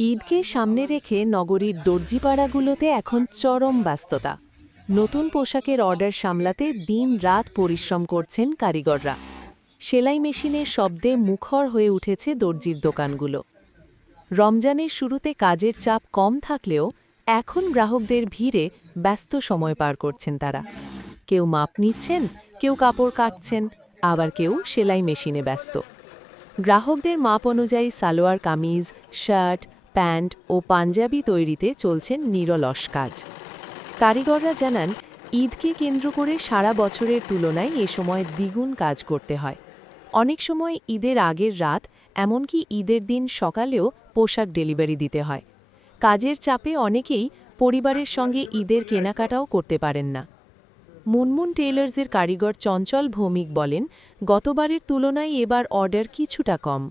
ঈদকে সামনে রেখে নগরীর দর্জিপাড়াগুলোতে এখন চরম ব্যস্ততা। নতুন পোশাকের অর্ডার সামলাতে দিন-রাত পরিশ্রম করছেন কারিগররা। সেলাই মেশিনের শব্দে মুখর হয়ে উঠেছে দর্জির দোকানগুলো। রমজানের শুরুতে কাজের চাপ কম থাকলেও এখন গ্রাহকদের ভিড়ে ব্যস্ত সময় পার করছেন তারা। কেউ মাপ নিচ্ছেন, কেউ কাপড় কাটছেন, আবার কেউ সেলাই মেশিনে ব্যস্ত। গ্রাহকদের মাপ অনুযায়ী সালোয়ার কামিজ, শার্ট, প্যান্ট ও পাঞ্জাবি তৈরিতে চলছেন নিরলস কাজ। কারিগররা জানান, ঈদকে কেন্দ্র করে সারা বছরের তুলনায় এ সময় দ্বিগুণ কাজ করতে হয়। অনেক সময় ঈদের আগের রাত, এমনকি ঈদের দিন সকালেও পোশাক ডেলিভারি দিতে হয়। কাজের চাপে অনেকেই পরিবারের সঙ্গে ঈদের কেনাকাটাও করতে পারেন না। মুনমুন টেইলার্সের কারিগর চঞ্চল ভৌমিক বলেন, গতবারের তুলনায় এবার অর্ডার কিছুটা কম।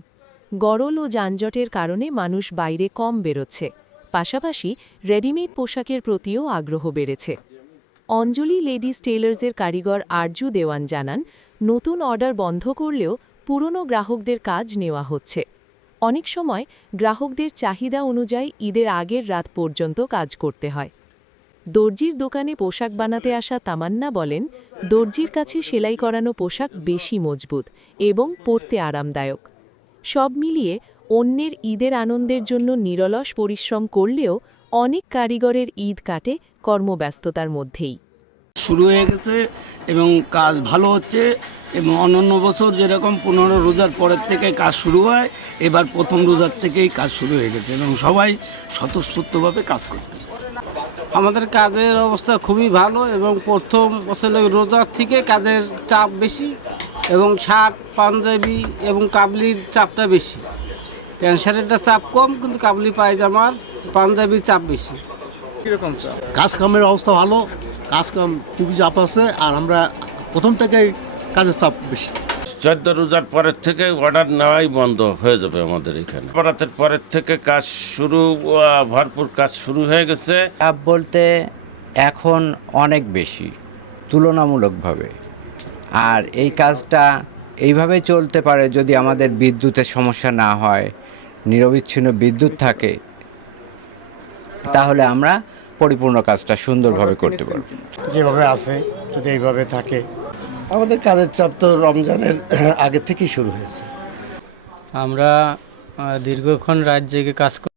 গরল ও যানজটের কারণে মানুষ বাইরে কম বেরোচ্ছে। পাশাপাশি রেডিমেড পোশাকের প্রতিও আগ্রহ বেড়েছে। অঞ্জলি লেডিস টেইলার্সের কারিগর আরজু দেওয়ান জানান, নতুন অর্ডার বন্ধ করলেও পুরনো গ্রাহকদের কাজ নেওয়া হচ্ছে। অনেক সময় গ্রাহকদের চাহিদা অনুযায়ী ঈদের আগের রাত পর্যন্ত কাজ করতে হয়। দর্জির দোকানে পোশাক বানাতে আসা তামান্না বলেন, দর্জির কাছে সেলাই করানো পোশাক বেশি মজবুত এবং পরতে আরামদায়ক। সব মিলিয়ে অন্যের ঈদের আনন্দের জন্য নিরলস পরিশ্রম করলেও অনেক কারিগরের ঈদ কাটে কর্মব্যস্ততার মধ্যেই। শুরু হয়ে গেছে এবং কাজ ভালো হচ্ছে এবং অন্যান্য বছর যেরকম 15 রোজার পরের থেকে কাজ শুরু হয়, এবার প্রথম রোজার থেকেই কাজ শুরু হয়ে গেছে এবং সবাই স্বতঃস্ফূর্তভাবে কাজ করতেছে। আমাদের কাজের অবস্থা খুবই ভালো এবং প্রথম বছরের রোজার থেকে কাজের চাপ বেশি এবং শার্ট, পাঞ্জাবি এবং কাবলির চাপটা বেশি। প্যান্ট শার্টের চাপ কম, কিন্তু কাবলি পায়জামার পাঞ্জাবির চাপ বেশি। কীরকম চাপ? কাজ কামের অবস্থা ভালো, কাজ কাম খুবই চাপ আছে, আর আমরা প্রথম থেকেই কাজের চাপ বেশি। 14 রোজার পরের থেকে অর্ডার নেওয়াই বন্ধ হয়ে যাবে আমাদের এখানে। বরাতের পরের থেকে কাজ শুরু, ভরপুর কাজ শুরু হয়ে গেছে। চাপ বলতে এখন অনেক বেশি তুলনামূলকভাবে। আর এই কাজটা এইভাবে চলতে পারে যদি আমাদের বিদ্যুতের সমস্যা না হয়, নিরবিচ্ছিন্ন বিদ্যুৎ থাকে, তাহলে আমরা পরিপূর্ণ কাজটা সুন্দরভাবে করতে পারব। যেভাবে আছে যদি এইভাবে থাকে। আমাদের কাজের চাপ তো রমজানের আগে থেকেই শুরু হয়েছে। আমরা দীর্ঘক্ষণ রাত জেগে কাজ